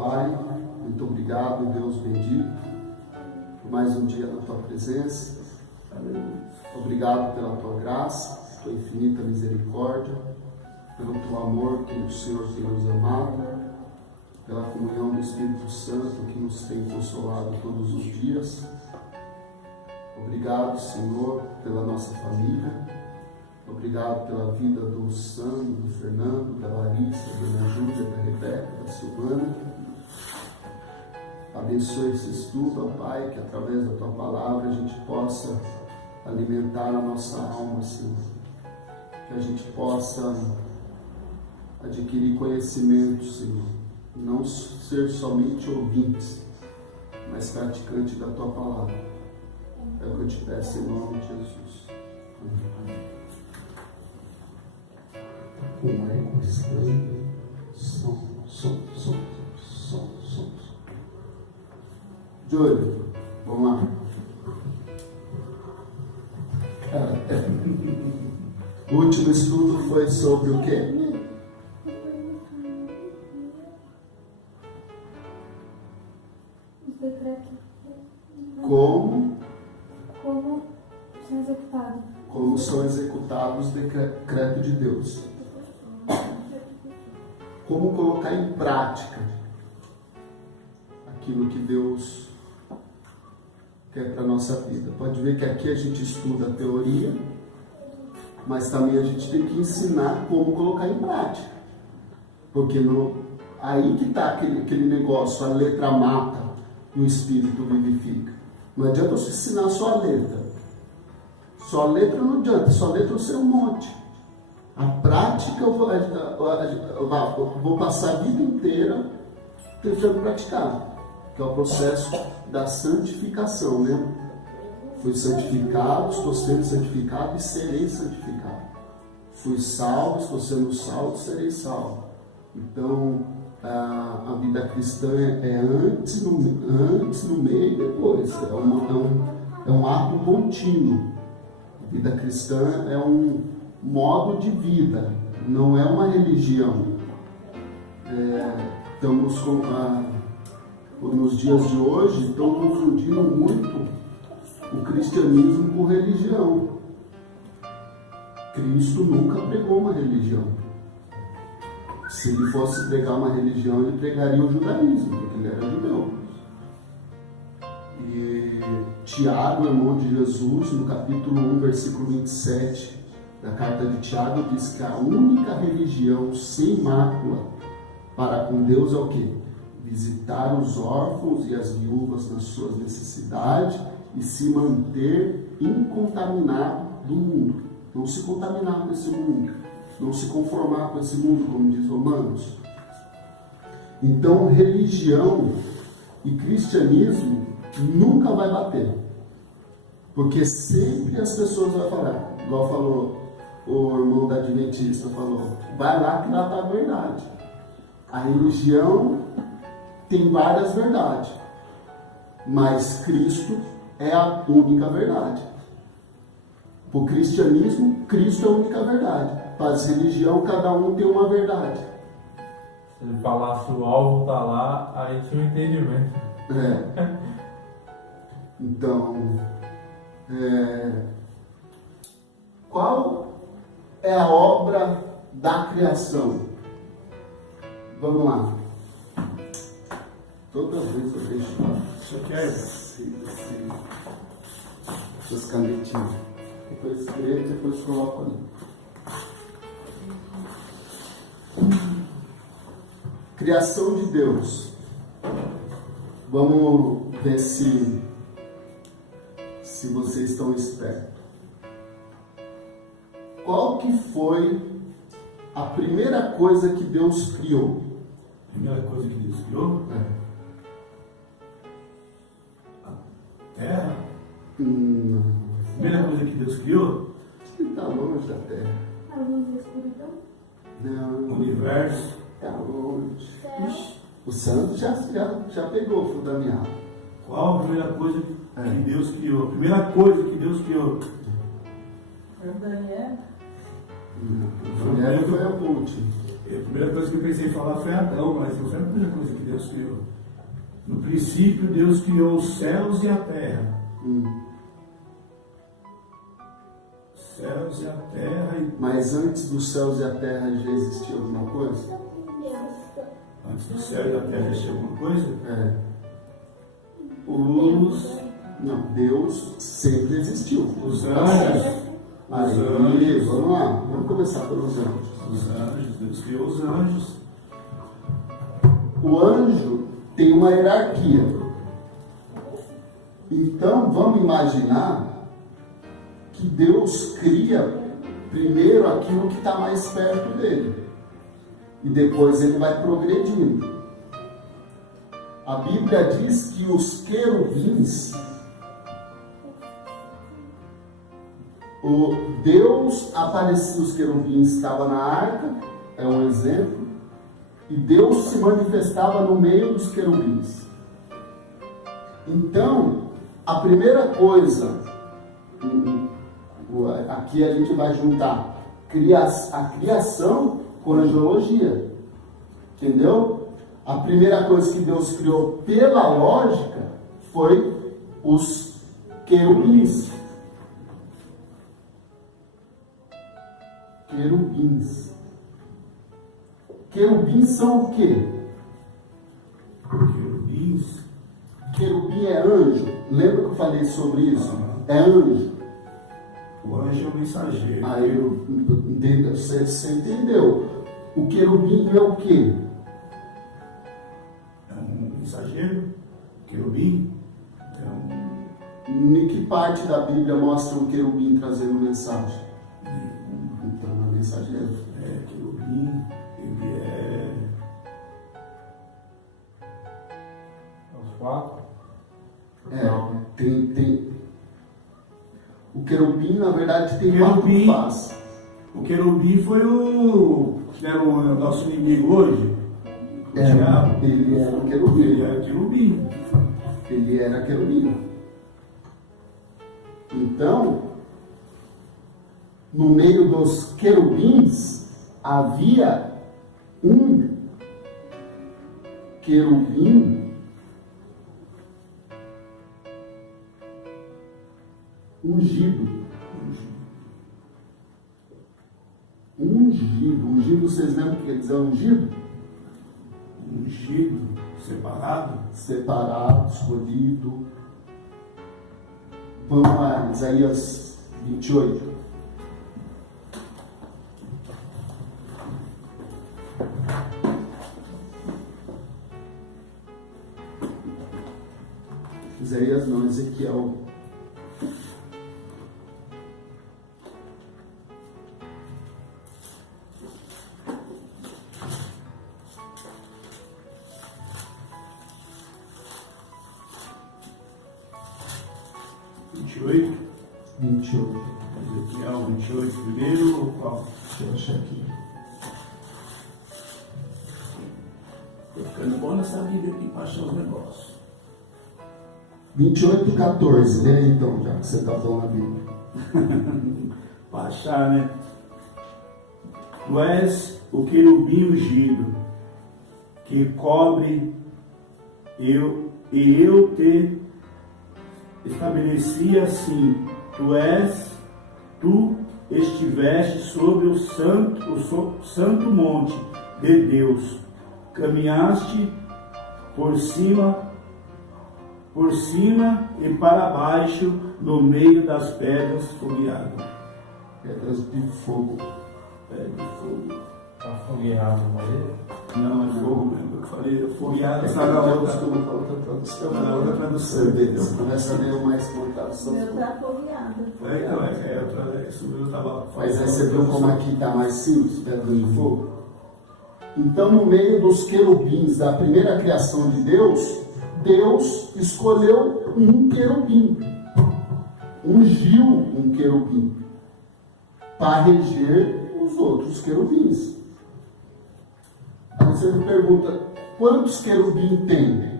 Pai, muito obrigado, Deus bendito, por mais um dia na Tua presença. Obrigado pela Tua graça, Tua infinita misericórdia, pelo Teu amor que o Senhor tem nos amado, pela comunhão do Espírito Santo que nos tem consolado todos os dias. Obrigado, Senhor, pela nossa família. Obrigado pela vida do Sandro, do Fernando, da Larissa, da Ana Júlia, da Rebeca, da Silvana. Abençoe esse estudo, ó Pai, que através da Tua palavra a gente possa alimentar a nossa alma, Senhor. Que a gente possa adquirir conhecimento, Senhor. Não ser somente ouvintes, mas praticante da Tua palavra. É o que eu te peço em nome de Jesus. Amém. Com eco estranho, som. Júlio, vamos lá. O último estudo foi sobre o quê? Os decretos. Como são executados. Como são executados os decretos de Deus. Como colocar em prática aquilo que Deus quer para a nossa vida. Pode ver que aqui a gente estuda a teoria, mas também a gente tem que ensinar como colocar em prática. Porque aí que está aquele negócio, a letra mata e o espírito vivifica. Não adianta você ensinar só a letra. Só a letra não adianta, só a letra eu sei um monte. A prática eu vou passar a vida inteira tentando praticar, que é o processo da santificação, né? Fui santificado, estou sendo santificado e serei santificado. Fui salvo, estou sendo salvo, serei salvo. Então, a vida cristã é antes, no meio e depois. É um ato contínuo. A vida cristã é um modo de vida, não é uma religião. Estamos nos dias de hoje estão confundindo muito o cristianismo com religião. Cristo nunca pregou uma religião. Se ele fosse pregar uma religião, ele pregaria o judaísmo, porque ele era judeu. E Tiago, irmão de Jesus, no capítulo 1, versículo 27 da carta de Tiago, diz que a única religião sem mácula para com Deus é o quê? Visitar os órfãos e as viúvas nas suas necessidades e se manter incontaminado do mundo. Não se contaminar com esse mundo, não se conformar com esse mundo, como diz Romanos. Então, religião e cristianismo nunca vai bater, porque sempre as pessoas vão falar, igual falou o irmão da Adventista, falou, vai lá que lá está a verdade. A religião tem várias verdades, mas Cristo é a única verdade. Para o cristianismo, Cristo é a única verdade. Para as religiões, cada um tem uma verdade. Se ele falasse o alvo está lá, aí tinha um entendimento. Então, qual é a obra da criação? Vamos lá. Toda vez eu deixo Você quer? essas canetinhas. Depois escrevo, depois coloco ali. Criação de Deus. Vamos ver se vocês estão espertos. Qual que foi a primeira coisa que Deus criou? A primeira coisa que Deus criou? A terra? Não. A primeira coisa que Deus criou? Está longe da Terra. A luz e a escuridão. Não. O universo? Está longe. Céu. O santo já pegou o fio da meada. Qual a primeira coisa que Deus criou? A primeira coisa que Deus criou? Daniel. O Daniel foi a última. A primeira coisa que eu pensei em falar foi Adão, mas não foi a primeira coisa que Deus criou. No princípio, Deus criou os céus e a terra. Céus e a terra. Mas antes dos céus e a terra já existia alguma coisa? Antes do céu e da terra existia alguma coisa? É. Não, Deus sempre existiu. Os anjos. Aí, vamos lá, vamos começar pelos anjos. Os anjos, Deus criou os anjos. O anjo tem uma hierarquia. Então, vamos imaginar que Deus cria primeiro aquilo que está mais perto dele. E depois ele vai progredindo. A Bíblia diz que os querubins, Deus aparecia, os querubins estavam na arca, é um exemplo, e Deus se manifestava no meio dos querubins. Então, a primeira coisa, aqui a gente vai juntar a criação com a angelologia, entendeu? A primeira coisa que Deus criou pela lógica foi os querubins. Querubins. Querubins são o quê? Querubins. Querubim é anjo. Lembra que eu falei sobre isso? É anjo. O anjo é o mensageiro. Aí você entendeu. O querubim é o quê? É um mensageiro. Querubim. Em que parte da Bíblia mostra um querubim trazendo mensagem? Então, é mensageiro. Querubim. Ele é. Os 4? Tem. O querubim, na verdade, tem Querubim. 4 faces. O querubim foi o que era o nosso inimigo hoje. O diabo. Ele era um querubim. Ele era querubim. Ele era querubim. Então, no meio dos querubins, havia um querubim ungido. Ungido, vocês lembram o que quer dizer ungido? Ungido, separado. Separado, escolhido. Vamos lá, Isaías 28. Isaías não, Ezequiel. Ezequiel 28 primeiro ou qual? Deixa eu achar aqui. Tô ficando bom nessa Bíblia aqui para achar os negócios. 28, 14. Lê aí então, já que você está bom na Bíblia. Para achar, né? Tu és o querubim ungido, que cobre e eu te estabeleci assim. Tu estiveste sobre o santo monte de Deus, caminhaste por cima e para baixo no meio das pedras fogueadas. Pedras de fogo. Pedra de fogo. Tá fogueado, mas Não, é fogo mesmo. Eu falei fogueada, está Eu na outra. costumo falar outra tradução. Na outra tradução. Você vê, você começa a ler uma exportação. Meu tá afogueado. Outra, isso eu estava falando. Mas aí você viu como aqui está mais simples, pedra de fogo? Então, no meio dos querubins da primeira criação de Deus, Deus escolheu um querubim, ungiu um querubim para reger os outros querubins. Aí você me pergunta, quantos querubins tem?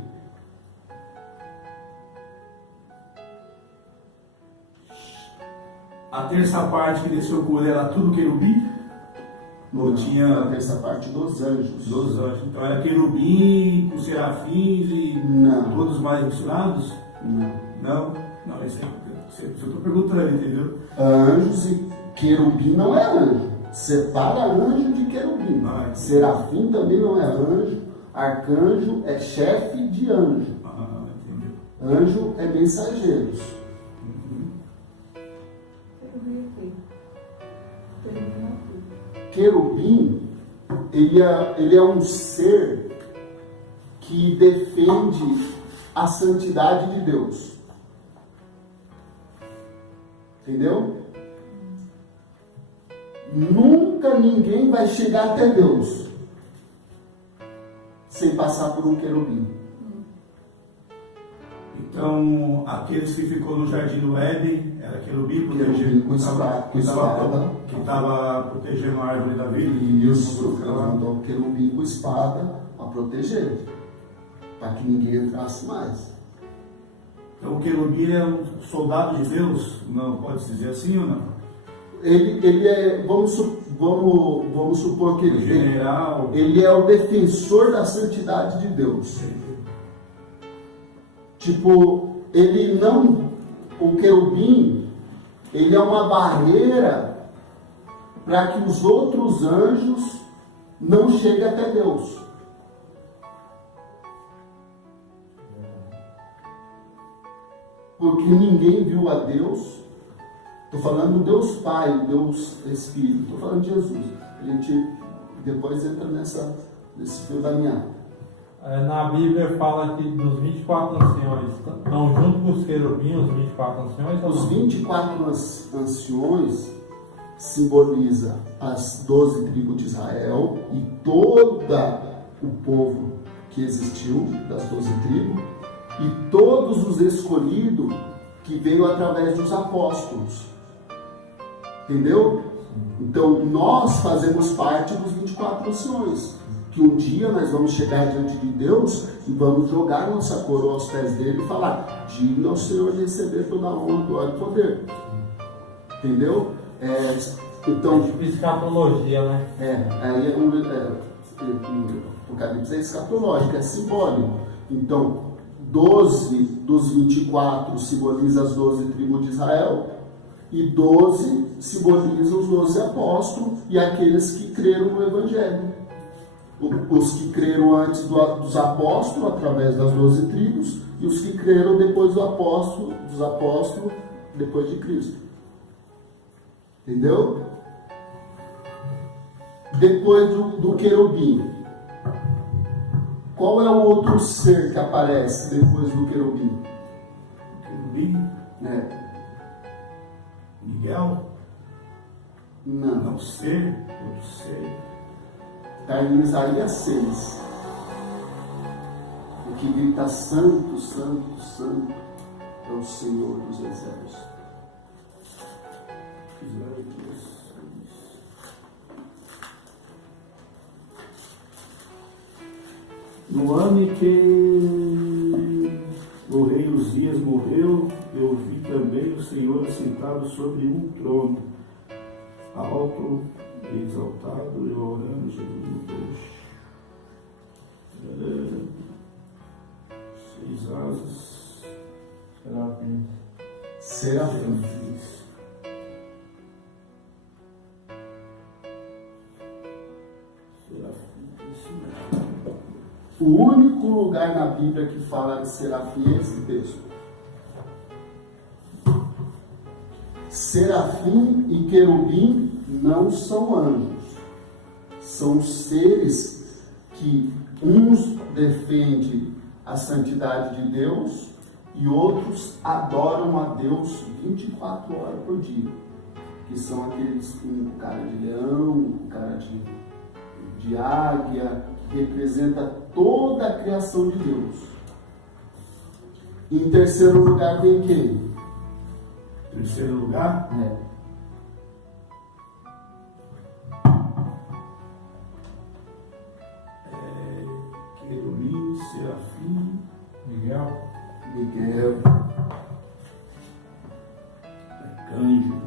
A terça parte que desceu com ele era tudo querubim? Ou tinha Na terça parte dos anjos. dos anjos? Então era querubim, com serafins e Não. todos mais misturados? Não. Não? Não, isso eu estou perguntando, entendeu? Anjos e querubim não é anjo. Separa anjo de querubim. Serafim também não é anjo. Arcanjo é chefe de anjo. Entendeu? Anjo é mensageiros. Querubim, ele é um ser que defende a santidade de Deus. Entendeu? Nunca ninguém vai chegar até Deus sem passar por um querubim. Então, aqueles que ficou no jardim do Éden, era querubim, Querubim com espada. que estava protegendo a árvore da vida. Isso, ela mandou o querubim com espada para proteger, para que ninguém entrasse mais. Então, o querubim é um soldado de Deus? Não, pode-se dizer assim ou não? Ele é, vamos supor que General. ele é o defensor da santidade de Deus. Tipo, ele não, o querubim, ele é uma barreira para que os outros anjos não cheguem até Deus. Porque ninguém viu a Deus. Estou falando do Deus Pai, Deus Espírito. Estou falando de Jesus. A gente depois entra nesse fio da minha. Na Bíblia fala que dos 24 anciões estão junto com os querubins, os 24 anciões? Os 24 anciões simboliza as 12 tribos de Israel e todo o povo que existiu das 12 tribos e todos os escolhidos que veio através dos apóstolos. Entendeu? Então nós fazemos parte dos 24 anciões. Que um dia nós vamos chegar diante de Deus e vamos jogar nossa coroa aos pés dele e falar: digno ao Senhor de receber toda a honra, glória e poder. Entendeu? Então, tipo escatologia, né? O Apocalipse é escatológico, é simbólico. Então, 12 dos 24 simboliza as 12 tribos de Israel e 12 simbolizam os 12 apóstolos e aqueles que creram no Evangelho. Os que creram antes dos apóstolos, através das 12 tribos, e os que creram depois dos apóstolos, depois de Cristo. Entendeu? Depois do querubim, qual é o outro ser que aparece depois do querubim? Querubim? Miguel? Não. Outro ser. Está em Isaías 6. O que grita: Santo, Santo, Santo é o Senhor dos Exércitos. No ano em que o rei Uzias morreu, eu vi também o Senhor sentado sobre um trono, alto e exaltado, e orando Jesus Deus. 6 asas. Serafins. O único lugar na Bíblia que fala de serafim é esse texto. Serafim e querubim não são anjos. São seres que uns defendem a santidade de Deus e outros adoram a Deus 24 horas por dia. Que são aqueles com cara de leão, com cara de águia, que representa toda a criação de Deus. Em terceiro lugar vem quem? Terceiro lugar? Querubim, serafim, Miguel, arcanjo.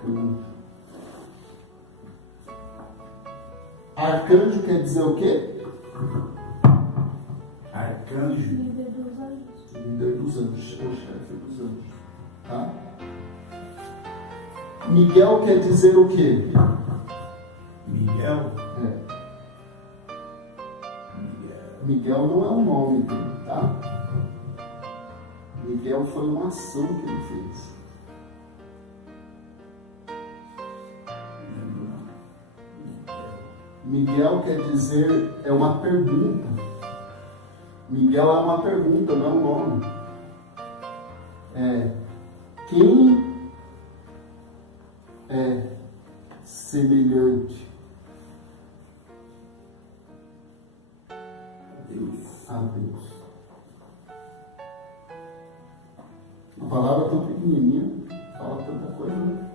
Arcanjo. Arcanjo quer dizer o quê? Arcanjo. Líder dos anjos. Líder dos anjos, é o chefe dos anjos. Tá? Miguel quer dizer o quê? Miguel. É. Miguel não é o nome dele, tá? Miguel foi uma ação que ele fez. Miguel quer dizer, é uma pergunta. Miguel é uma pergunta, não é um nome. Quem é semelhante a Deus? A palavra tão pequenininha, fala tanta coisa, né?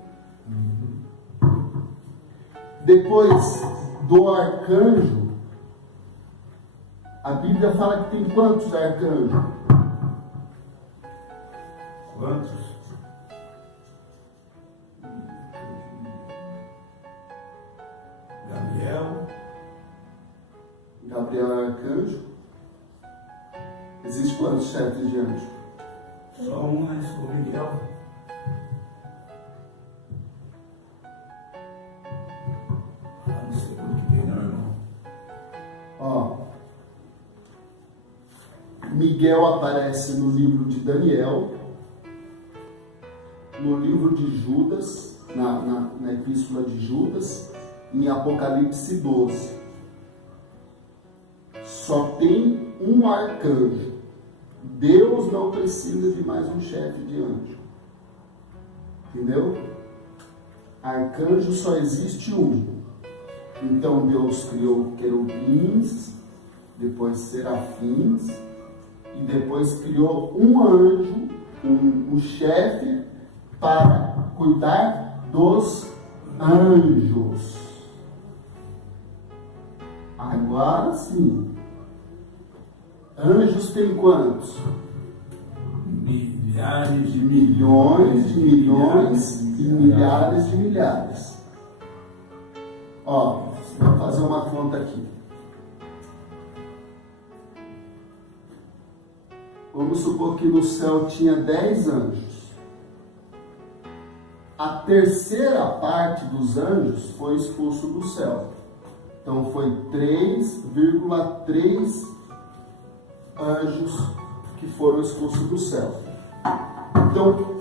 Depois do arcanjo, a Bíblia fala que tem quantos arcanjos? Quantos? Gabriel é arcanjo. Existem quantos chefes de anjo? Só um, né? Só o Miguel. Não sei quanto que tem, não, irmão. Ó, Miguel aparece no livro de Daniel, no livro de Judas, na epístola de Judas, em Apocalipse 12. Só tem um arcanjo. Deus não precisa de mais um chefe de anjo. Entendeu? Arcanjo só existe um. Então Deus criou querubins, depois serafins, e depois criou um anjo, um chefe, para cuidar dos anjos. Agora sim. Anjos tem quantos? Milhares de Milhões de milhões e milhares de milhares. Ó, vou fazer uma conta aqui. Vamos supor que no céu tinha 10 anjos. A terceira parte dos anjos foi expulso do céu. Então foi 3,3 anjos que foram expulsos do céu. Então,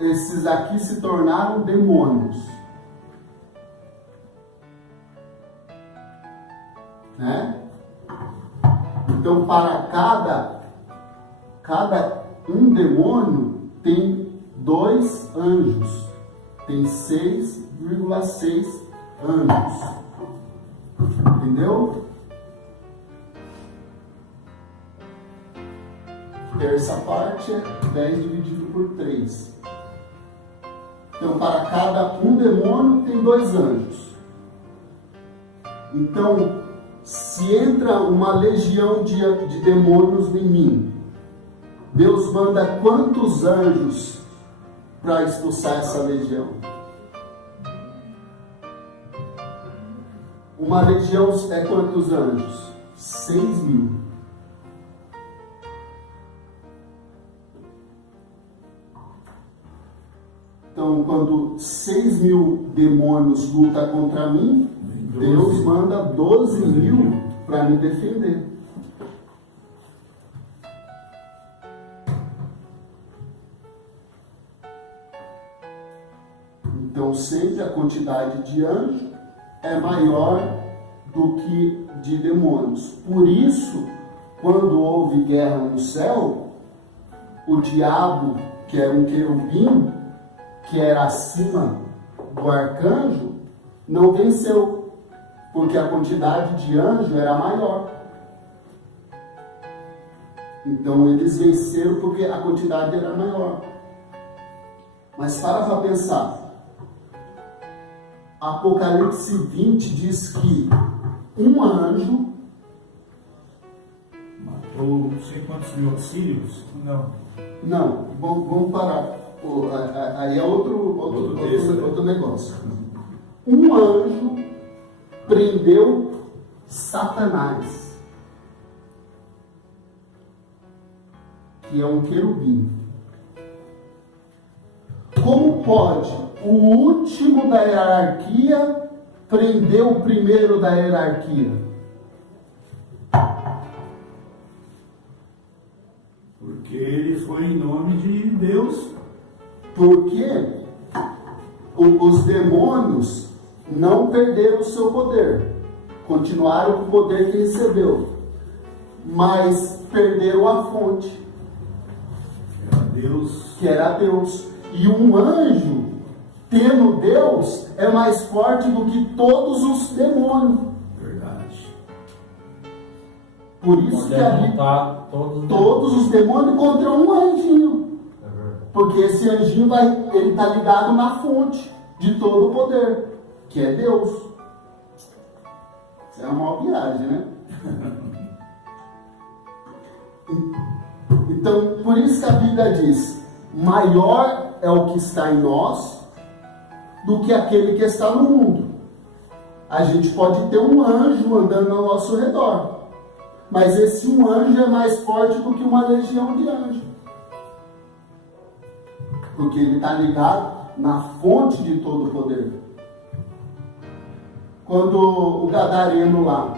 esses aqui se tornaram demônios. Né? Então, para cada um demônio tem 2 anjos. Tem 6,6 anjos. Entendeu? Terça parte é 10 dividido por 3. Então, para cada um demônio tem 2 anjos. Então, se entra uma legião de demônios em mim, Deus manda quantos anjos para expulsar essa legião? Uma legião é quantos anjos? 6.000. Então, quando 6.000 demônios lutam contra mim, Deus manda 12.000 para me defender. Então, sempre a quantidade de anjos é maior do que de demônios. Por isso, quando houve guerra no céu, o diabo, que era um querubim, que era acima do arcanjo, não venceu, porque a quantidade de anjo era maior. Então eles venceram porque a quantidade era maior. Mas para pensar. Apocalipse 20 diz que um anjo matou não sei quantos mil sírios? Não. Não, vamos parar. Aí é outro negócio. Uhum. Um anjo prendeu Satanás, que é um querubim. Como pode o último da hierarquia prender o primeiro da hierarquia? Porque ele foi em nome de Deus. Porque os demônios não perderam o seu poder, continuaram com o poder que recebeu, mas perderam a fonte, que era Deus. E um anjo, tendo Deus, é mais forte do que todos os demônios. Verdade. Por isso que ali todos os demônios contra um anjinho. Porque esse anjinho ele está ligado na fonte de todo o poder, que é Deus. Isso é uma maior viagem, né? Então, por isso que a Bíblia diz: maior é o que está em nós do que aquele que está no mundo. A gente pode ter um anjo andando ao nosso redor, mas esse um anjo é mais forte do que uma legião de anjos, porque ele está ligado na fonte de todo o poder. Quando o gadareno lá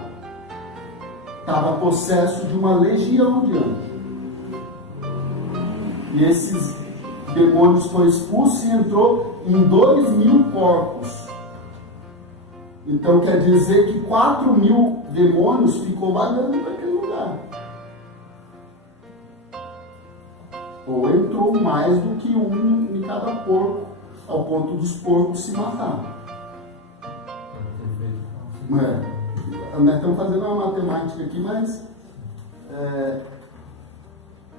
estava possesso de uma legião de anjos, e esses demônios foi expulso e entrou em 2.000 corpos. Então quer dizer que 4.000 demônios ficou vagando naquele lugar. Ou entrou mais do que um em cada porco, ao ponto dos porcos se matarem. Nós estamos fazendo uma matemática aqui, mas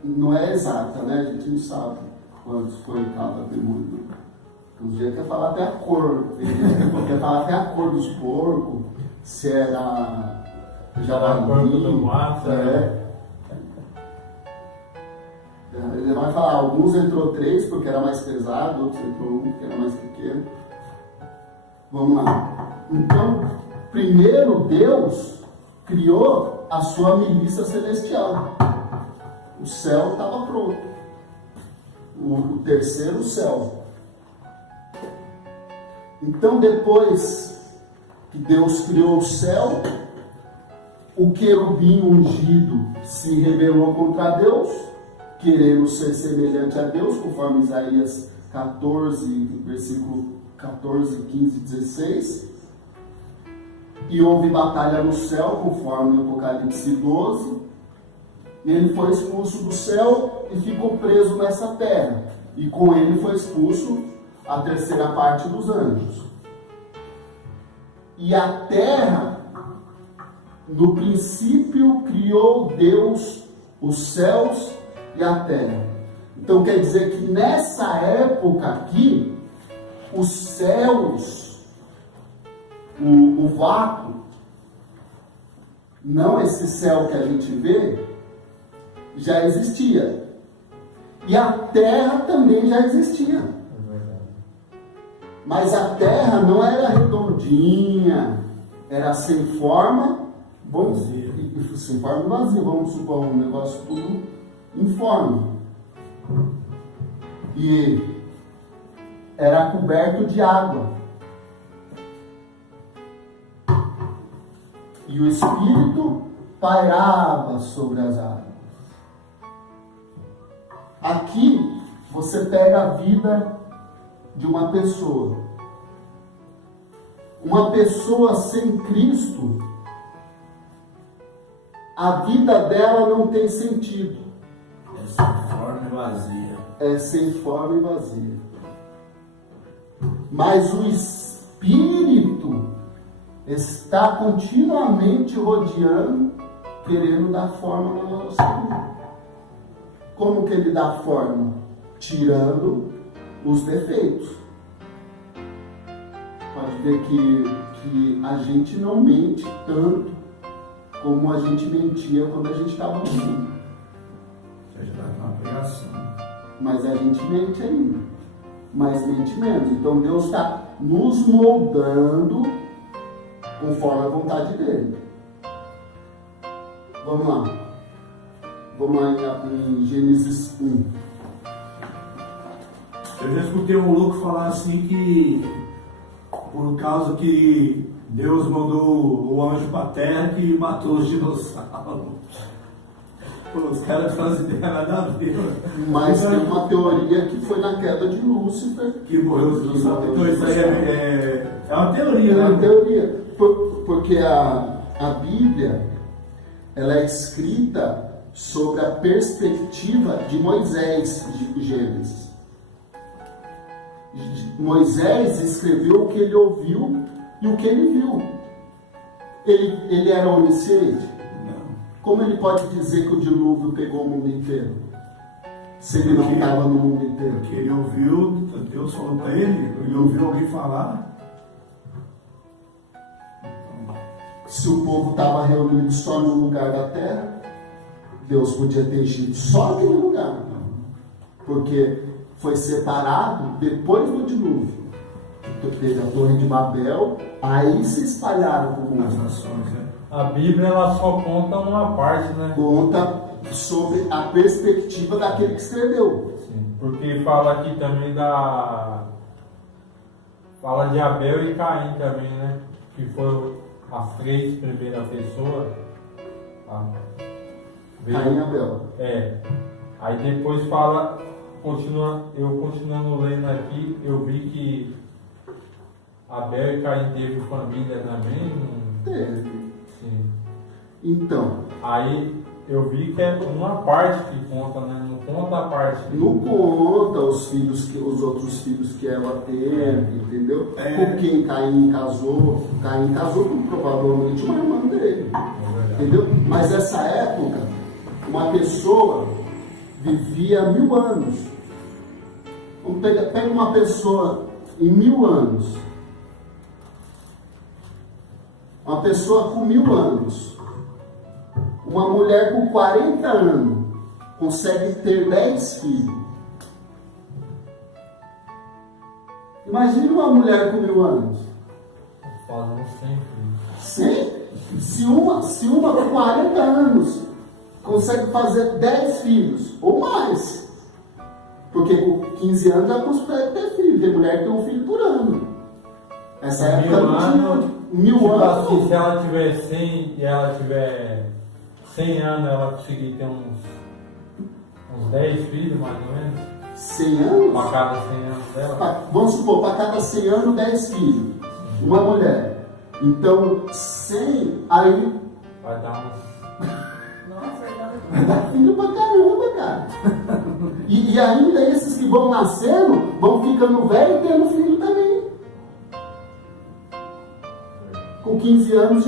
não é exata, né? A gente não sabe quantos foi cada demônio. Uns dias quer falar até a cor, quer falar até a cor dos porcos, se era javali, Ele vai falar, alguns entrou 3 porque era mais pesado, outros entrou 1 porque era mais pequeno. Vamos lá. Então, primeiro Deus criou a sua milícia celestial. O céu estava pronto. O terceiro céu. Então, depois que Deus criou o céu, o querubim ungido se rebelou contra Deus, querendo ser semelhante a Deus, conforme Isaías 14, versículo 14, 15 e 16. E houve batalha no céu, conforme Apocalipse 12. E ele foi expulso do céu e ficou preso nessa terra. E com ele foi expulso a terceira parte dos anjos. E a terra, no princípio, criou Deus os céus e a terra. Então quer dizer que nessa época aqui, os céus, o vácuo, não esse céu que a gente vê, já existia. E a terra também já existia. Mas a terra não era redondinha, era sem forma, sem forma vazia, vamos supor, um negócio tudo informe. E era coberto de água. E o Espírito pairava sobre as águas. Aqui você pega a vida de uma pessoa. Uma pessoa sem Cristo, a vida dela não tem sentido. É sem forma e vazia. É sem forma e vazia. Mas o Espírito está continuamente rodeando, querendo dar forma na nossa vida. Como que ele dá forma? Tirando os defeitos. Pode ver que a gente não mente tanto como a gente mentia quando a gente estava no mundo. Você já está numa pregação. Mas a gente mente ainda. mas mente menos. Então Deus está nos moldando conforme a vontade dele. Vamos lá em Gênesis 1. Eu já escutei um louco falar assim que por causa que Deus mandou o anjo para a terra que matou os dinossauros. Pô, os caras fazem ideia nada a ver. Mas tem uma teoria que foi na queda de Lúcifer. Que morreu os dinossauros. Então isso aí é uma teoria, né? É uma teoria. Porque a Bíblia ela é escrita sobre a perspectiva de Moisés, de Gênesis. Moisés escreveu o que ele ouviu e o que ele viu. Ele era onisciente? Não. Como ele pode dizer que o dilúvio pegou o mundo inteiro? Se ele não estava no mundo inteiro? Porque ele ouviu, Deus falou para ele ouviu alguém falar. Se o povo estava reunido só num lugar da terra, Deus podia ter agido só naquele lugar. Porque foi separado depois do dilúvio. Teve a Torre de Babel, aí se espalharam por As mundo. nações, né? A Bíblia ela só conta uma parte, né? Conta sobre a perspectiva daquele que escreveu. Sim, porque fala aqui também fala de Abel e Caim também, né? Que foram as 3 primeiras pessoas. Tá? Caim e Abel. Aí depois fala, continuando lendo aqui, eu vi que Abel e Caim teve família também. Teve. Sim. Então, Aí eu vi que é uma parte que conta, né? Não conta a parte. não conta os outros filhos que ela teve, entendeu? Com quem Caim casou. Caim casou com provavelmente uma irmã dele. Entendeu? Mas nessa época, uma pessoa vivia 1000 anos. Pega uma pessoa em 1000 anos. Uma pessoa com 1000 anos. Uma mulher com 40 anos consegue ter 10 filhos. Imagine uma mulher com 1000 anos. Falando sempre. 100? Se uma com 40 anos consegue fazer 10 filhos ou mais. Porque com 15 anos já consegue ter filho. Tem mulher que tem um filho por ano. Essa época não tinha 1000 tipo anos. assim, se ela tiver 100 e ela tiver 100 anos, ela conseguir ter uns 10 filhos, mais ou menos. 100 anos? Para cada 100 anos dela. Vamos supor, para cada 100 anos, 10 filhos. Uma mulher. Então, 100, aí Vai dar uns. vai dar filho pra caramba, cara. E ainda esses que vão nascendo, vão ficando velhos e tendo filho também. Com 15 anos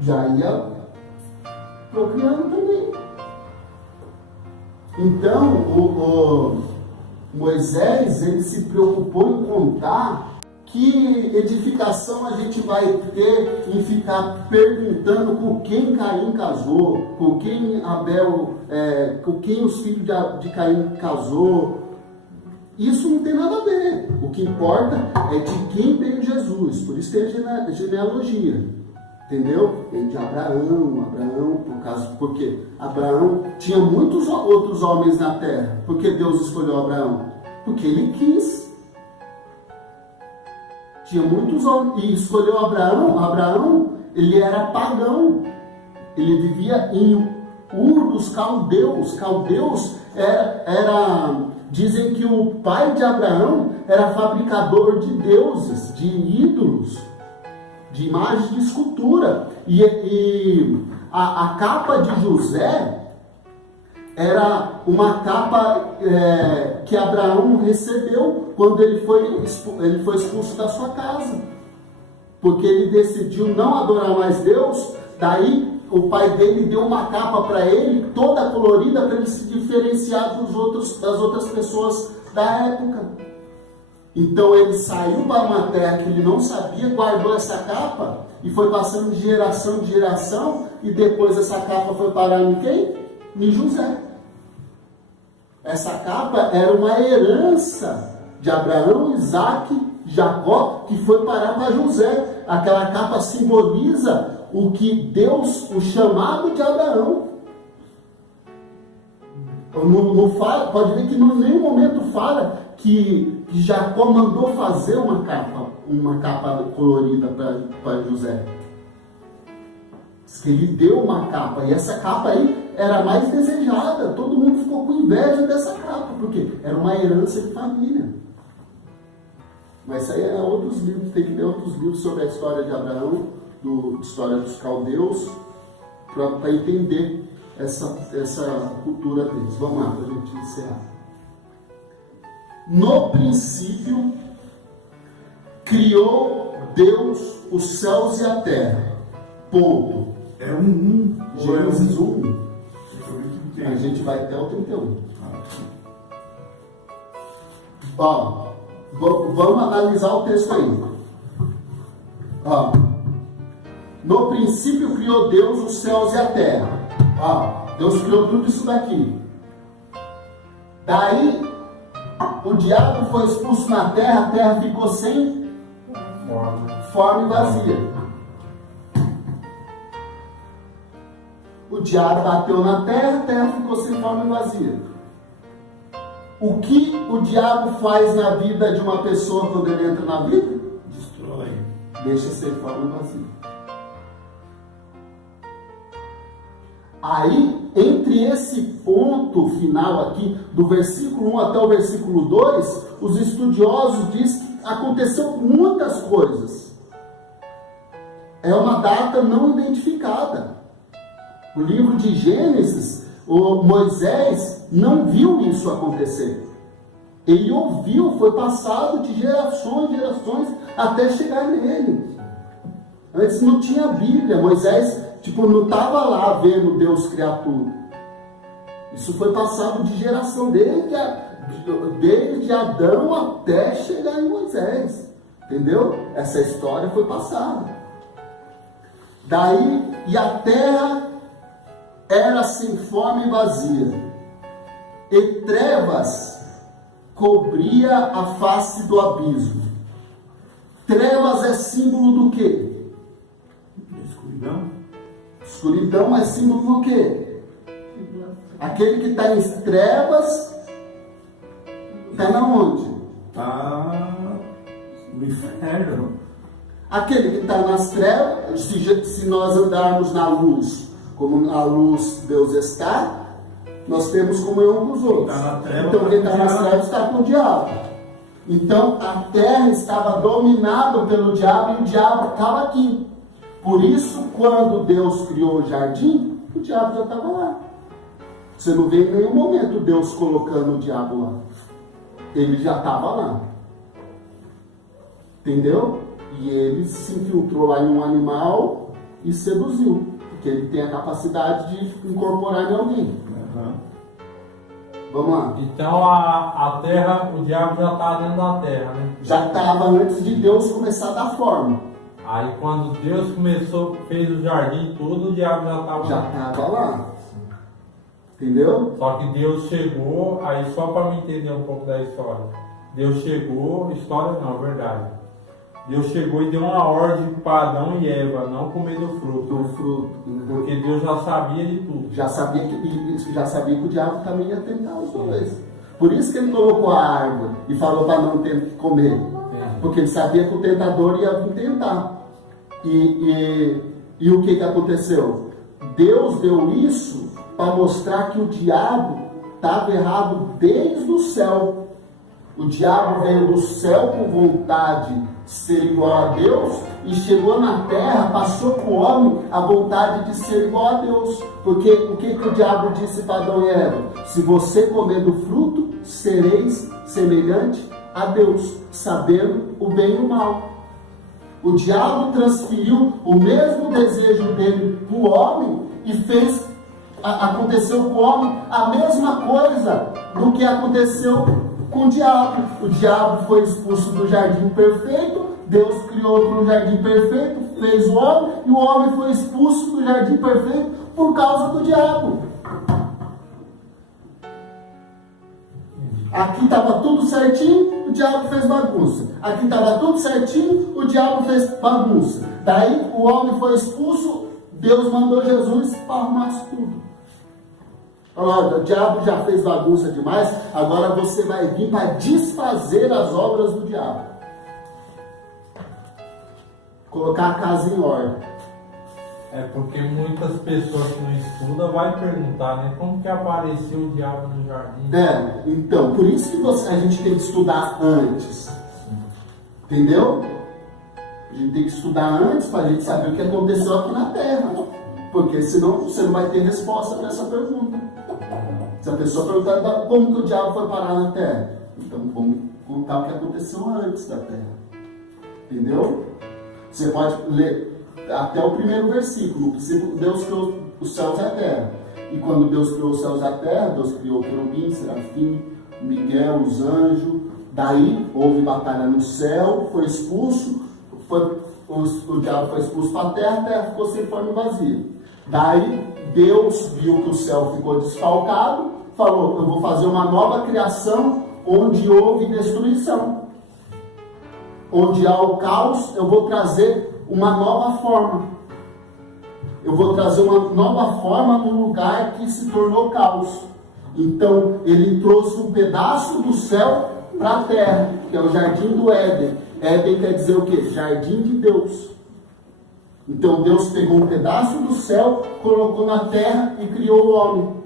já ia procriando também. Então, o Moisés, ele se preocupou em contar que edificação a gente vai ter em ficar perguntando com quem Caim casou, com quem Abel, com quem os filhos de Caim casou. Isso não tem nada a ver. O que importa é de quem veio Jesus. Por isso tem a genealogia. Entendeu? Veio de Abraão, porque Abraão tinha muitos outros homens na terra. Por que Deus escolheu Abraão? Porque ele quis. Tinha muitos homens. E escolheu Abraão. Abraão, ele era pagão. Ele vivia em Ur dos Caldeus. Caldeus dizem que o pai de Abraão era fabricador de deuses, de ídolos, de imagens de escultura. E a capa de José era uma capa que Abraão recebeu quando ele foi expulso da sua casa. Porque ele decidiu não adorar mais Deus, daí o pai dele deu uma capa para ele, toda colorida, para ele se diferenciar das outras pessoas da época. Então ele saiu para uma terra que ele não sabia, guardou essa capa e foi passando de geração em geração, e depois essa capa foi parar em quem? Em José. Essa capa era uma herança de Abraão, Isaac, Jacó, que foi parar para José. Aquela capa simboliza o que Deus, o chamado de Abraão. Pode ver que em nenhum momento fala que Jacó mandou fazer uma capa colorida para José. Diz que ele deu uma capa, e essa capa aí era a mais desejada. Todo mundo ficou com inveja dessa capa, porque era uma herança de família. Mas isso aí é outros livros, tem que ler outros livros sobre a história de Abraão, história dos caldeus, para entender essa cultura deles. Vamos lá, para a gente encerrar. No princípio, criou Deus os céus e a terra. Ponto. É 1:1. Gênesis 1. Deixa eu ver o que tem. A gente vai até o 31. Ó, vamos analisar o texto aí. Ó, no princípio criou Deus os céus e a terra. Ó, Deus criou tudo isso daqui. Daí, o diabo foi expulso na terra, a terra ficou sem forma e vazia. O diabo bateu na terra, a terra ficou sem forma e vazia. O que o diabo faz na vida de uma pessoa quando ele entra na vida? Destrói. Deixa sem forma e vazia. Aí, entre esse ponto final aqui, do versículo 1 até o versículo 2, os estudiosos dizem que aconteceu muitas coisas. É uma data não identificada. O livro de Gênesis, Moisés não viu isso acontecer. Ele ouviu, foi passado de gerações em gerações até chegar nele. Antes não tinha Bíblia, Moisés não estava lá vendo Deus criar tudo. Isso foi passado de geração, desde Adão até chegar em Moisés. Entendeu? Essa história foi passada. Daí, e a terra era sem forma e vazia, e trevas cobria a face do abismo. Trevas é símbolo do quê? Escuridão. Escuridão é símbolo do quê? Aquele que está em trevas está na onde? Está no inferno. Aquele que está nas trevas, se nós andarmos na luz, como na luz Deus está, nós temos comunhão com os outros. Então quem está nas trevas está com o diabo. Então a terra estava dominada pelo diabo e o diabo estava aqui. Por isso, quando Deus criou o jardim, o diabo já estava lá. Você não vê em nenhum momento Deus colocando o diabo lá. Ele já estava lá. Entendeu? E ele se infiltrou lá em um animal e seduziu. Porque ele tem a capacidade de incorporar em alguém. Uhum. Vamos lá. Então a terra, o diabo já está dentro da terra, né? Já estava antes de Deus começar a dar forma. Aí quando Deus fez o jardim tudo, o diabo Já estava lá. Entendeu? Só que Deus chegou, aí só para me entender um pouco da história. Deus chegou, história não, verdade. Deus chegou e deu uma ordem para Adão e Eva não comer do fruto. Porque Deus já sabia de tudo. Já sabia que o diabo também ia tentar os dois. Por isso que ele colocou a árvore e falou para não ter que comer. Porque ele sabia que o tentador ia vir tentar. E o que aconteceu? Deus deu isso para mostrar que o diabo estava errado desde o céu. O diabo veio do céu com vontade de ser igual a Deus e chegou na terra, passou para o homem a vontade de ser igual a Deus. Porque o que o diabo disse para Adão e Eva? Se você comer do fruto, sereis semelhante a Deus, sabendo o bem e o mal. O diabo transferiu o mesmo desejo dele para o homem e aconteceu com o homem a mesma coisa do que aconteceu com o diabo. O diabo foi expulso do jardim perfeito, Deus criou para um jardim perfeito, fez o homem, e o homem foi expulso do jardim perfeito por causa do diabo. Aqui estava tudo certinho, o diabo fez bagunça. Aqui estava tudo certinho, o diabo fez bagunça. Daí o homem foi expulso, Deus mandou Jesus para arrumar isso tudo. Olha, o diabo já fez bagunça demais, agora você vai vir para desfazer as obras do diabo. Colocar a casa em ordem. É porque muitas pessoas que não estudam vai perguntar, né? Como que apareceu o diabo no jardim? Então, por isso que a gente tem que estudar antes. Entendeu? A gente tem que estudar antes para a gente saber o que aconteceu aqui na Terra. Porque senão você não vai ter resposta para essa pergunta. Se a pessoa perguntar como que o diabo foi parar na Terra, então vamos contar o que aconteceu antes da Terra. Entendeu? Você pode ler até o primeiro versículo. Deus criou os céus e a terra. E quando Deus criou os céus e a terra, Deus criou o querubim, serafim, Miguel, os anjos. Daí houve batalha no céu, foi expulso, o diabo foi expulso para a terra ficou sem forma e vazia. Daí Deus viu que o céu ficou desfalcado, falou: eu vou fazer uma nova criação onde houve destruição. Onde há o caos, eu vou trazer uma nova forma. Eu vou trazer uma nova forma no lugar que se tornou caos. Então, ele trouxe um pedaço do céu para a terra, que é o jardim do Éden. Éden quer dizer o quê? Jardim de Deus. Então, Deus pegou um pedaço do céu, colocou na terra e criou o homem.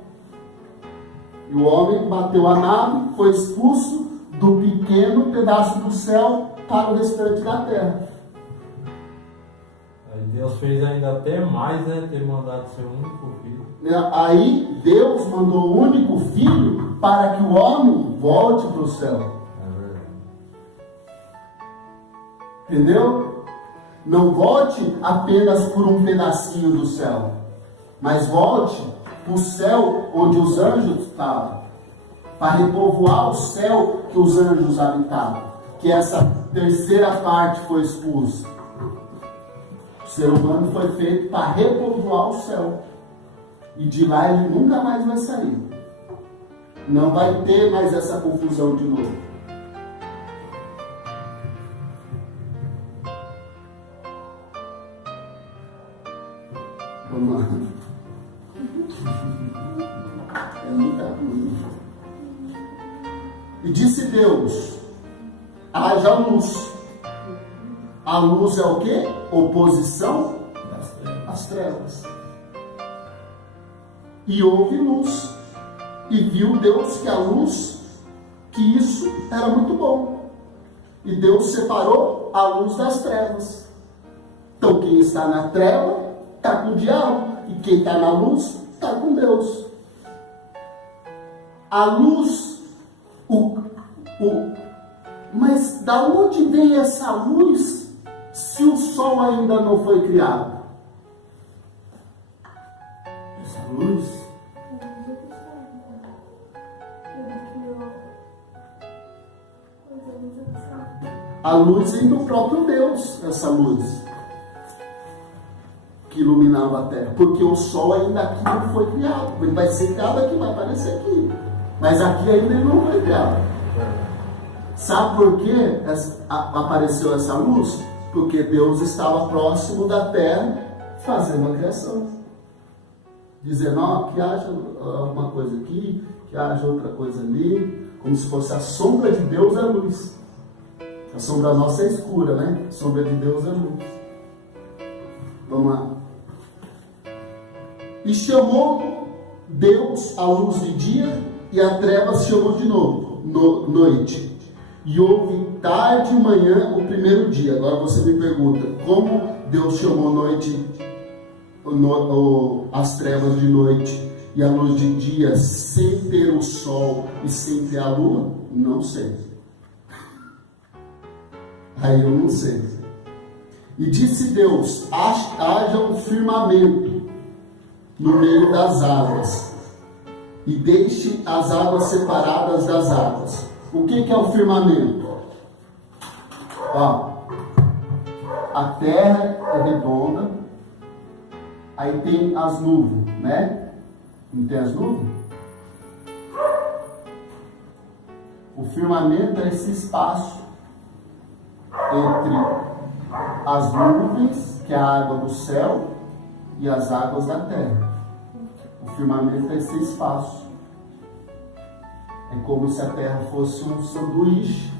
E o homem bateu a nave, foi expulso do pequeno pedaço do céu para o restante da terra. Aí Deus fez ainda até mais, né? Ter mandado seu único filho. Aí Deus mandou o único filho para que o homem volte para o céu. É verdade. Entendeu? Não volte apenas por um pedacinho do céu, mas volte para o céu onde os anjos estavam, para repovoar o céu que os anjos habitavam. Que essa terceira parte foi expulsa. O ser humano foi feito para repovoar o céu. E de lá ele nunca mais vai sair. Não vai ter mais essa confusão de novo. Vamos lá. É muita coisa. E disse Deus: haja luz. A luz é o quê? Oposição às trevas. E houve luz. E viu Deus que a luz, que isso era muito bom. E Deus separou a luz das trevas. Então quem está na treva está com o diabo. E quem está na luz está com Deus. A luz, mas da onde vem essa luz se o sol ainda não foi criado? Essa luz, a luz vem do próprio Deus, essa luz que iluminava a terra, porque o sol ainda aqui não foi criado. Ele vai ser criado aqui, vai aparecer aqui, mas aqui ainda ele não foi criado. Sabe por que apareceu essa luz? Porque Deus estava próximo da terra fazendo a criação, dizendo: ó, que haja alguma coisa aqui, que haja outra coisa ali, como se fosse a sombra de Deus é a luz. A sombra nossa é escura, né? A sombra de Deus é a luz. Vamos lá. E chamou Deus a luz de dia, e a treva se chamou de novo, noite. E houve tarde e manhã o primeiro dia. Agora você me pergunta, como Deus chamou noite, as trevas de noite e a luz de dia, sem ter o sol e sem ter a lua? Não sei. Aí eu não sei. E disse Deus: haja um firmamento no meio das águas, e deixe as águas separadas das águas. O que é o firmamento? Ó, a terra é redonda, aí tem as nuvens, né? Não tem as nuvens? O firmamento é esse espaço entre as nuvens, que é a água do céu, e as águas da terra. O firmamento é esse espaço. É como se a terra fosse um sanduíche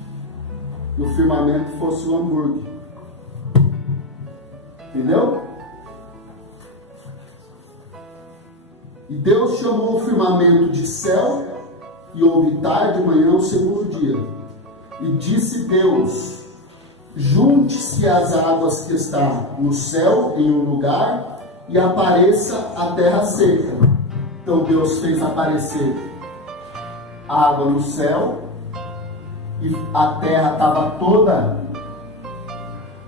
e o firmamento fosse um hambúrguer. Entendeu? E Deus chamou o firmamento de céu, e houve tarde e manhã o segundo dia. E disse Deus: junte-se as águas que estão no céu em um lugar, e apareça a terra seca. Então Deus fez aparecer água no céu, e a terra estava toda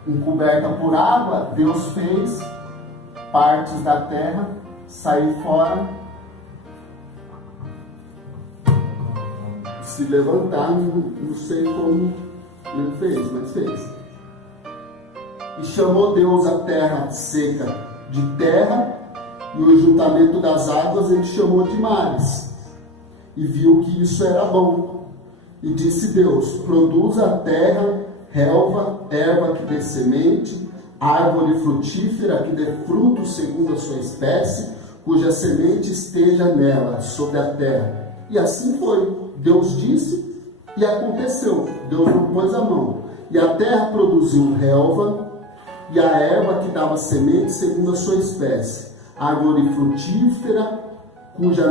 encoberta por água. Deus fez partes da terra sair fora, se levantar, não sei como ele fez, mas fez. E chamou Deus a terra seca de terra, e o juntamento das águas ele chamou de mares. E viu que isso era bom. E disse Deus: produza a terra relva, erva que dê semente, árvore frutífera que dê fruto segundo a sua espécie, cuja semente esteja nela, sobre a terra. E assim foi. Deus disse e aconteceu. Deus não pôs a mão. E a terra produziu relva, e a erva que dava semente segundo a sua espécie, árvore frutífera, cuja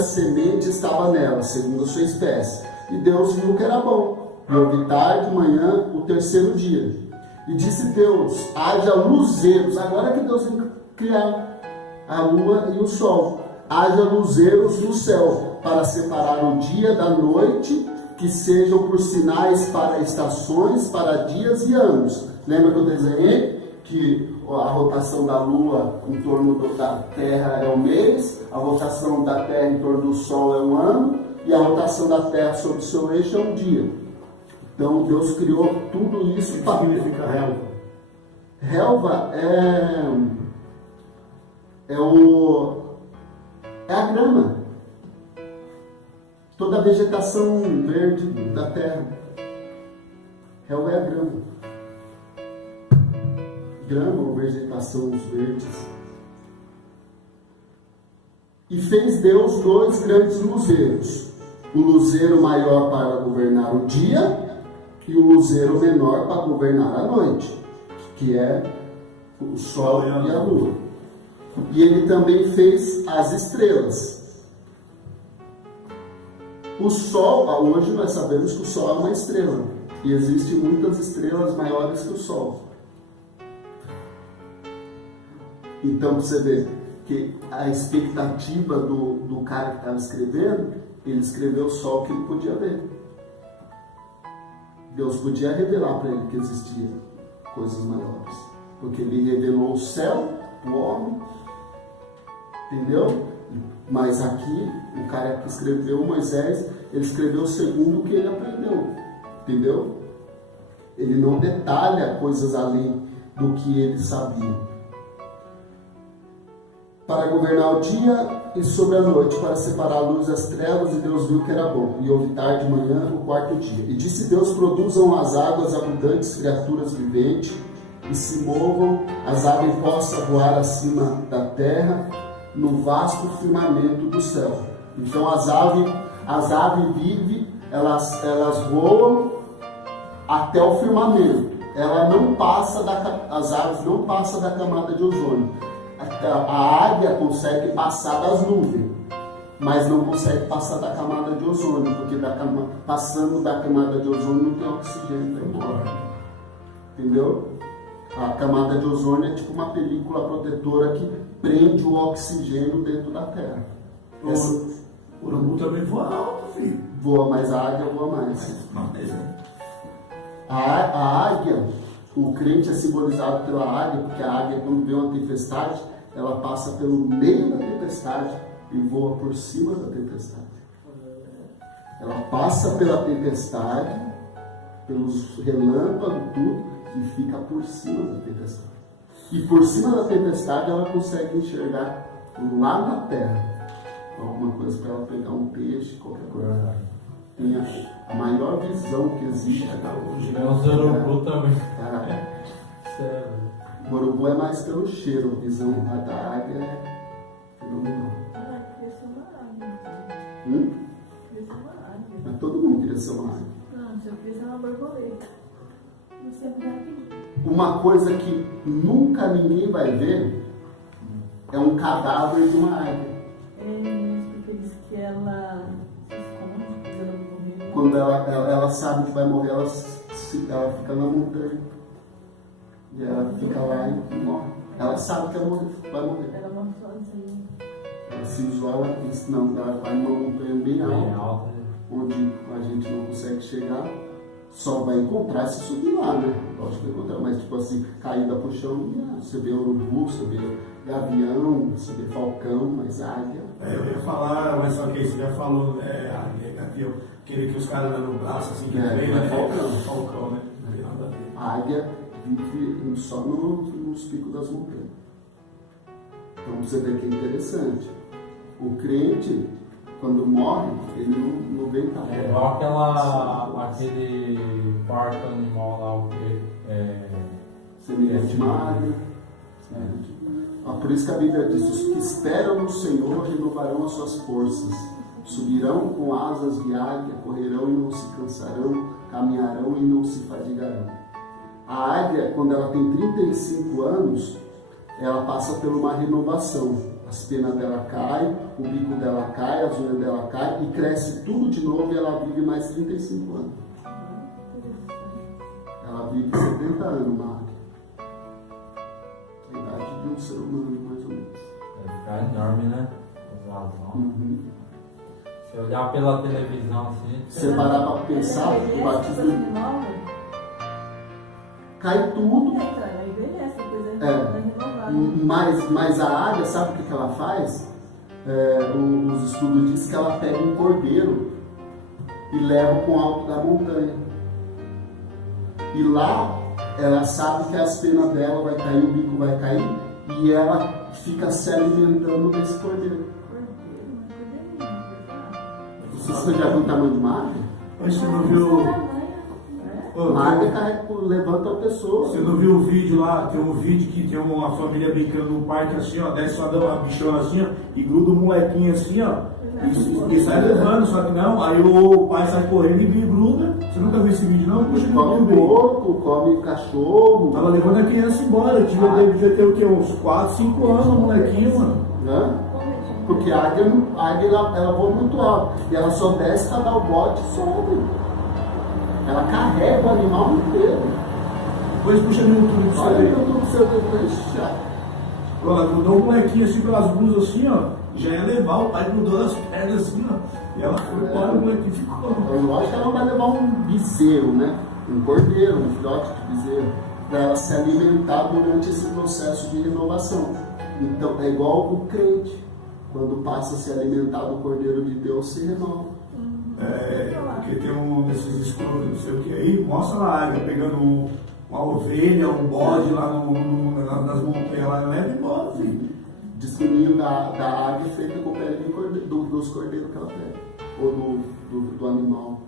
semente estava nela, segundo a sua espécie. E Deus viu que era bom. E houve tarde e manhã o terceiro dia. E disse Deus: haja luzeiros. Agora que Deus tem que criar a lua e o sol. Haja luzeiros no céu, para separar o dia da noite, que sejam por sinais para estações, para dias e anos. Lembra que eu desenhei que a rotação da lua em torno da terra é um mês, a rotação da terra em torno do sol é um ano, e a rotação da terra sobre o seu eixo é um dia. Então Deus criou tudo isso. O que significa relva? Relva é a grama. Toda a vegetação verde da terra. Relva é a grama. Grama ou vegetação verdes. E fez Deus 2 grandes luzeiros. O luzeiro maior para governar o dia, e o luzeiro menor para governar a noite, que é o sol e a lua. E ele também fez as estrelas. O sol, hoje nós sabemos que o sol é uma estrela, e existem muitas estrelas maiores que o sol. Então você vê que a expectativa do cara que estava escrevendo, ele escreveu só o que ele podia ver. Deus podia revelar para ele que existia coisas maiores, porque ele revelou o céu, o homem, entendeu? Mas aqui, o cara que escreveu, Moisés, ele escreveu segundo o que ele aprendeu, entendeu? Ele não detalha coisas além do que ele sabia. Para governar o dia e sobre a noite, para separar a luz das trevas, e Deus viu que era bom. E houve tarde e manhã o quarto dia. E disse Deus: produzam as águas abundantes criaturas viventes, e se movam, as aves possam voar acima da terra, no vasto firmamento do céu. Então as aves vivem, elas voam até o firmamento. As aves não passam da camada de ozônio. A águia consegue passar das nuvens, mas não consegue passar da camada de ozônio, porque passando da camada de ozônio não tem oxigênio para ir embora. Entendeu? A camada de ozônio é tipo uma película protetora que prende o oxigênio dentro da terra. O urubu também voa alto, filho. Voa, mas a águia voa mais. A águia, o crente é simbolizado pela águia, porque a águia, quando vê uma tempestade, ela passa pelo meio da tempestade e voa por cima da tempestade. Ela passa pela tempestade, pelos relâmpagos, tudo, e fica por cima da tempestade. E por cima da tempestade ela consegue enxergar lá na terra. alguma coisa para ela pegar um peixe, qualquer coisa. Tem a maior visão que existe até hoje. É os urubu também. É. Sério. O urubu é mais pelo cheiro, a visão da águia é fenomenal. Ah, queria ser uma águia. Queria ser uma águia. Mas todo mundo queria ser uma águia. Não, se eu queria ser uma borboleta. Não sei pra pedir. Uma coisa que nunca ninguém vai ver é um cadáver de uma águia. É, porque diz que ela se esconde quando ela morrer. Quando ela sabe que vai morrer, ela fica na montanha. E ela fica lá e morre. Ela sabe que vai morrer. Ela morre sozinha. Ela se isola e diz, não, ela vai numa montanha bem Bem alta, alta, né? onde a gente não consegue chegar. Só vai encontrar se subir lá, né? Lógico que vai encontrar, mas tipo assim, caída pro chão, você vê urubu, você vê gavião, você vê falcão, mas águia. Eu ia falar, mas só que aí você já falou, águia, gavião, aquele que os caras dão no braço, assim, que vem, né? Falcão, né? Não tem nada a ver. A águia vive só nos picos das montanhas. Então você vê que é interessante. O crente, quando morre, ele não vem para É igual aquele parque animal lá, o que? semelhante de uma águia. Por isso que a Bíblia diz: os que esperam no Senhor renovarão as suas forças, subirão com asas de águia, correrão e não se cansarão, caminharão e não se fadigarão. A águia, quando ela tem 35 anos, ela passa por uma renovação. As penas dela caem, o bico dela cai, as unhas dela caem e cresce tudo de novo e ela vive mais 35 anos. Ela vive 70 anos, uma águia. A idade de um ser humano, mais ou menos. Vai ficar enorme, né? Os asas. Se olhar pela televisão assim. Você parar para pensar, o batismo cai tudo. Ela envelhece, depois É. ela é renovada. Mas a águia, sabe o que ela faz? Os estudos dizem que ela pega um cordeiro e leva para o alto da montanha. E lá ela sabe que as penas dela vai cair, o bico vai cair, e ela fica se alimentando desse cordeiro. Você já viu o tamanho de uma águia? Mas você não viu. Uma águia levanta a pessoa. Você não viu o vídeo lá? Tem um vídeo que tem uma família brincando no parque assim, ó, desce só dá uma bichona assim, ó, e gruda um molequinho assim, ó, e sai levando, só que não, aí o pai sai correndo e gruda. Você nunca viu esse vídeo não? Puxa, Come porco, come cachorro. Tava levando a criança embora, devia ter o quê? Uns 4, 5 anos, o molequinho, mano. Né? Porque a águia ela voa muito alto. E ela só desce para dar o bote e sobe. Ela carrega o animal inteiro. Depois puxa no YouTube pra você Olha ver. o YouTube seu depois. Ela grudou o molequinho assim pelas blusas assim, ó. Já ia levar, o pai grudou nas pernas assim, ó. E ela foi embora, o molequinho ficou. Então, lógico que ela não vai levar um bezerro, né? Um cordeiro, um filhote de bezerro, para ela se alimentar durante esse processo de renovação. Então, é igual o crente. Quando passa a se alimentar do Cordeiro de Deus, se renova. Porque tem um desses escuros, não sei o que aí, mostra lá a águia pegando uma ovelha, um bode lá nas montanhas lá, leva embora, filho. Diz que o ninho da águia é feito com pele dos cordeiros que ela pega. Ou do animal,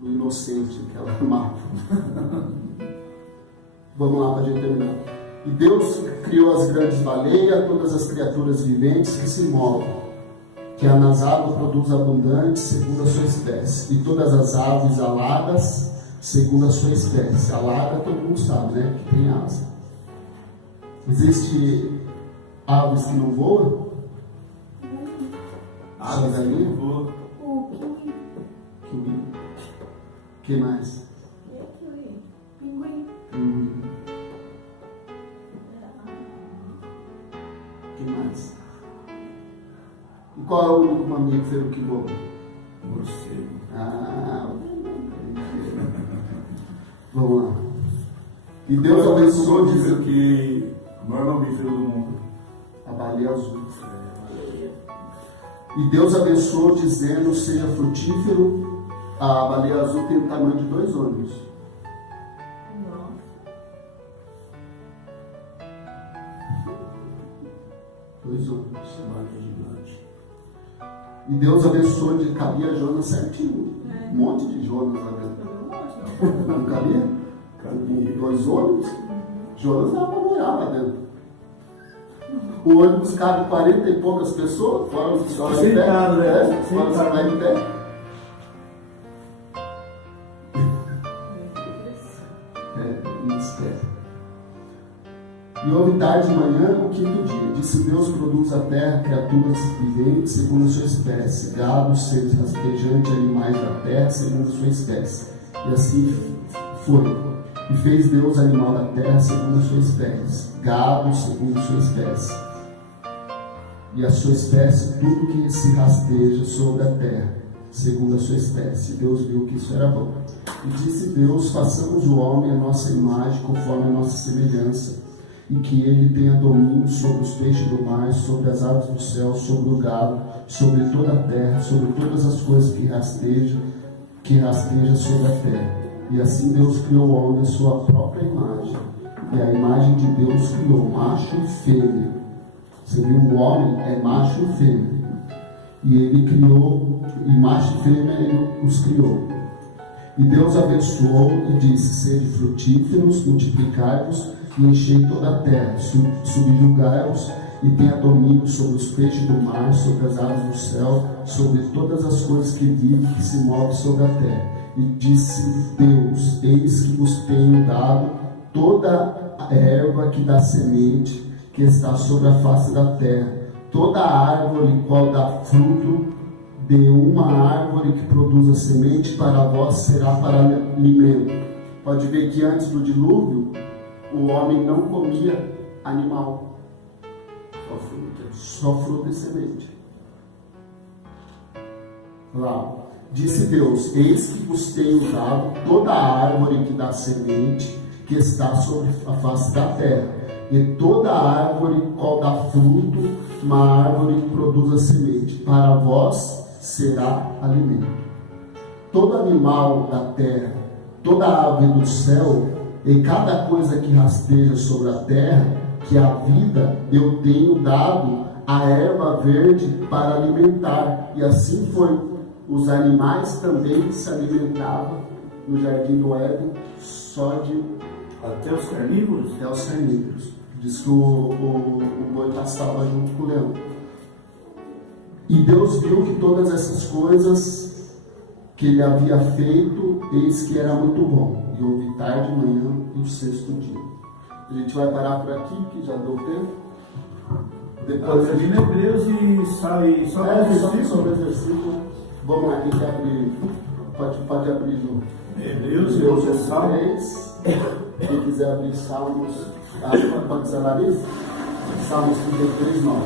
do inocente que ela mata. Vamos lá para a gente terminar. E Deus criou as grandes baleias, todas as criaturas viventes que se movem, que nas águas produz abundante segundo a sua espécie, e todas as aves aladas segundo a sua espécie. Alada todo mundo sabe, né? Que tem asa. Existe aves que não voam? Só galinha? O kiwi. Kiwi. Que mais? É kiwi. Pinguim. Que mais? E qual é o único mamífero que voa? Morcego. Vamos lá. E Deus abençoou dizendo que o maior mamífero do mundo. A baleia azul. E Deus abençoou dizendo: seja frutífero. A baleia azul tem o tamanho de 2 ônibus. Nossa. 2 ônibus. Baleia gigante. E Deus abençoou de cabia Jonas certinho. Um monte de Jonas lá dentro. Não cabia? Cabia 2 ônibus. Jonas dava para morar lá dentro. O ônibus cabe 40 e poucas pessoas, fora os que só vai em pé. Fora os que vai em pé. Não esquece. E houve tarde de manhã, o 5º dia. Disse Deus: produz a terra criaturas viventes segundo a sua espécie, gado, seres rastejantes, animais da terra segundo a sua espécie. E assim foi. E fez Deus animal da terra segundo a sua espécie, gado segundo a sua espécie. E a sua espécie, tudo que se rasteja sobre a terra, segundo a sua espécie. E Deus viu que isso era bom. E disse Deus: façamos o homem a nossa imagem, conforme a nossa semelhança, e que ele tenha domínio sobre os peixes do mar, sobre as aves do céu, sobre o gado, sobre toda a terra, sobre todas as coisas que rasteja sobre a terra. E assim Deus criou o homem à sua própria imagem. E a imagem de Deus criou, macho e fêmea. Você viu, o homem é macho e fêmea. E ele criou, e macho e fêmea ele os criou. E Deus abençoou e disse: sede frutíferos, multiplicai-vos e enchei toda a terra, subjugai-vos e tenha domínio sobre os peixes do mar, sobre as aves do céu, sobre todas as coisas que vivem, que se movem sobre a terra. E disse Deus: eis que vos tenho dado toda a erva que dá semente, que está sobre a face da terra, toda árvore qual dá fruto, de uma árvore que produza semente, para vós será para alimento. Pode ver que antes do dilúvio, o homem não comia animal, só fruta e semente. Lá, disse Deus: eis que vos tenho dado toda a árvore que dá semente, que está sobre a face da terra, e toda a árvore qual dá fruto, uma árvore que produza semente, para vós será alimento. Todo animal da terra, toda ave do céu, e cada coisa que rasteja sobre a terra, que a vida, eu tenho dado a erva verde para alimentar. E assim foi. Os animais também se alimentavam no jardim do Éden, só de... Até os carnívoros? Até os carnívoros. Diz que o boi pastava junto com o leão. E Deus viu que todas essas coisas que ele havia feito, eis que era muito bom. E houve tarde, manhã e o 6º dia. A gente vai parar por aqui, que já deu tempo. Depois a gente Hebreus e sai só sobre o versículo. Vamos lá, quem quer abrir? Pode abrir no Hebreus 3. Quem quiser abrir Salmos, pode ser Larissa? Salmos 33, 9.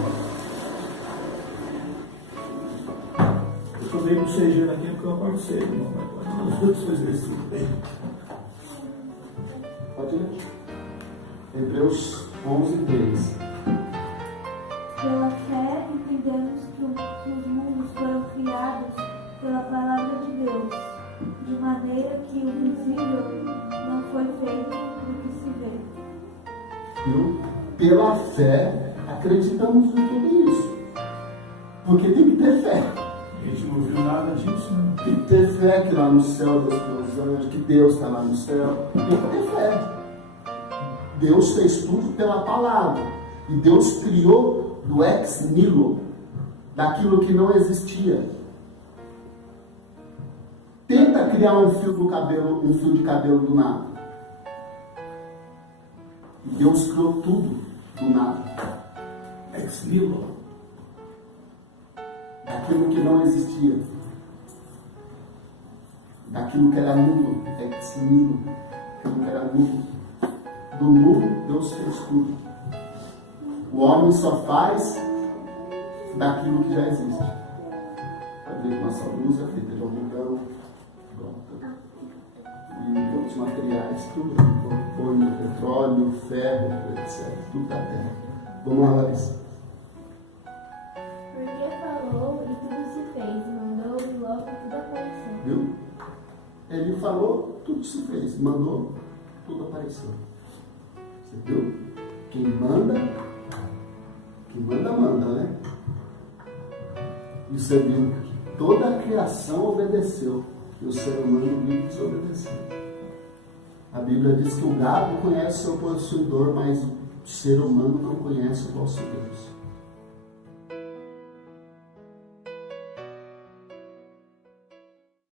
Eu estou meio bocejando aqui porque eu acordo cedo, irmão. Mas os outros versículos bem. Pode ler. Hebreus 11, 3. Pela fé entendemos que os mundos foram criados pela palavra de Deus, de maneira que o visível não foi feito do que se vê. Viu? Pela fé acreditamos em tudo isso. Porque tem que ter fé. A gente não viu nada disso, né? Tem que ter fé que lá no céu dos anjos, que Deus está lá no céu. Tem que ter fé. Deus fez tudo pela palavra. E Deus criou do ex nihilo, daquilo que não existia. Tenta criar um fio de cabelo do nada. Deus criou tudo do nada. Ex nihilo. Daquilo que não existia. Daquilo que era nulo. Ex nihilo. Daquilo que era nulo. Do nulo, Deus fez tudo. O homem só faz daquilo que já existe. Pode ver que nossa luz é feita de algodão, e outros materiais, tudo. Forno, petróleo, ferro, etc. Tudo da terra. Vamos lá, Larissa. Porque falou e tudo se fez, mandou e logo tudo apareceu. Viu? Ele falou, tudo se fez. Mandou, tudo apareceu. Você viu? Quem manda, manda, né? E você viu que toda a criação obedeceu e o ser humano vive desobedecendo. A Bíblia diz que o gado conhece o seu possuidor, mas o ser humano não conhece o vosso Deus.